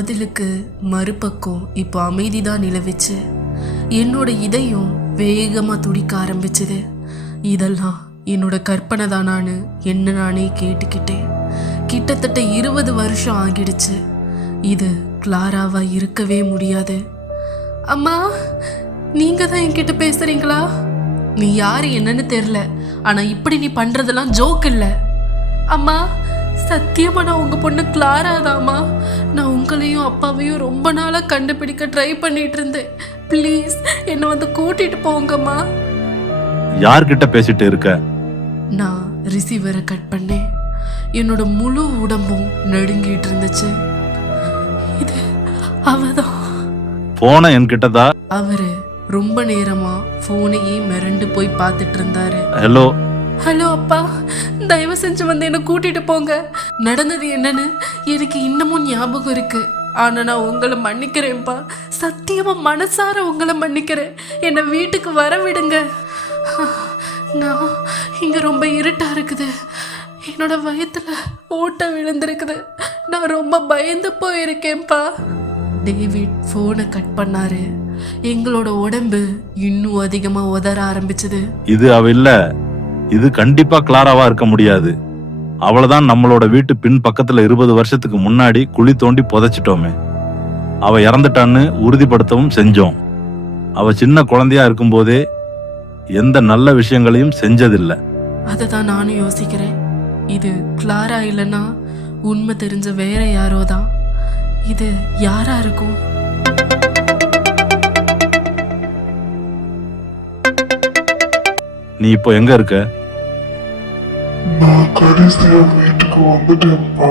பதிலுக்கு மறுபக்கம் இப்போ அமைதிதான் நிலவிச்சு. என்னோட இதயம் வேகமா துடிக்க ஆரம்பிச்சது. இதெல்லாம் என்னோட கற்பனை தானான்னு என்ன நானே கேட்டுக்கிட்டேன். கிட்டத்தட்ட 20 வருஷம் ஆகிடுச்சு. இது கிளாராவா இருக்கவே முடியாது. அம்மா, நீங்க தான் என்கிட்ட பேசுறீங்களா? நீ யாரு என்னன்னு தெரியல, ஆனா இப்படி நீ பண்றதெல்லாம் ஜோக் இல்ல. அம்மா, சத்தியமா நான் உங்க பொண்ணு கிளாரா தாம்மா. நான் உங்களையும் அப்பாவையும் ரொம்ப நாளா கண்டுபிடிக்க ட்ரை பண்ணிட்டு இருந்தேன். ப்ளீஸ் என்னை வந்து கூட்டிட்டு போங்கம்மா. யார்கிட்ட பேசிட்டு இருக்க? நான் ரிசீவரை கட் பண்ணேன். என்னோட முழு உடம்பும் நடுங்கிட்டு இருந்துச்சு. இது அவதான். போன என்கிட்டதா? அவரு ரொம்ப நேரமா போனையே மிரண்டு போய் பார்த்துட்டு இருந்தாரு. ஹலோ ஹலோ அப்பா, தயவு செஞ்சு வந்து என்னை கூட்டிட்டு போங்க. நடந்தது என்னன்னு எனக்கு இன்னமும் ஞாபகம் இருக்கு. ஆனா நான் உங்களை மன்னிக்கிறேன்ப்பா. சத்தியமா மனசார உங்களை மன்னிக்கிறேன். என்னை வீட்டுக்கு வர விடுங்க. நான் இங்க ரொம்ப இருட்டா இருக்குது. என்னோட வயித்துல ஓட்ட விழுந்திருக்குது. நான் ரொம்ப பயந்து போயிருக்கேன்ப்பா. டேவிட் போனை கட் பண்ணாரு. எங்களோட உடம்பு இன்னும் அதிகமா உதற ஆரம்பிச்சது. இது அவ இல்ல. இது கண்டிப்பா கிளாராவா இருக்க முடியாது. அவளதான் நம்மளோட வீட்டு பின் பக்கத்துல 20 வருஷத்துக்கு முன்னாடி குழி தோண்டி புதைச்சிட்டோமே. அவ இறந்துட்டான்னு உறுதிப்படுத்தவும் செஞ்சோம். அவ சின்ன குழந்தையா இருக்கும் போதே எந்த நல்ல விஷயங்களையும் செஞ்சதில்லை. அததான் நானும் யோசிக்கிறேன். இது கிளாரா இல்லைன்னா உண்மை தெரிஞ்ச வேற யாரோ தான். இது யாரா இருக்கும்? நீ இப்போ எங்க இருக்க? நான் கடைசியா வீட்டுக்கு வந்துட்டேன்ப்பா.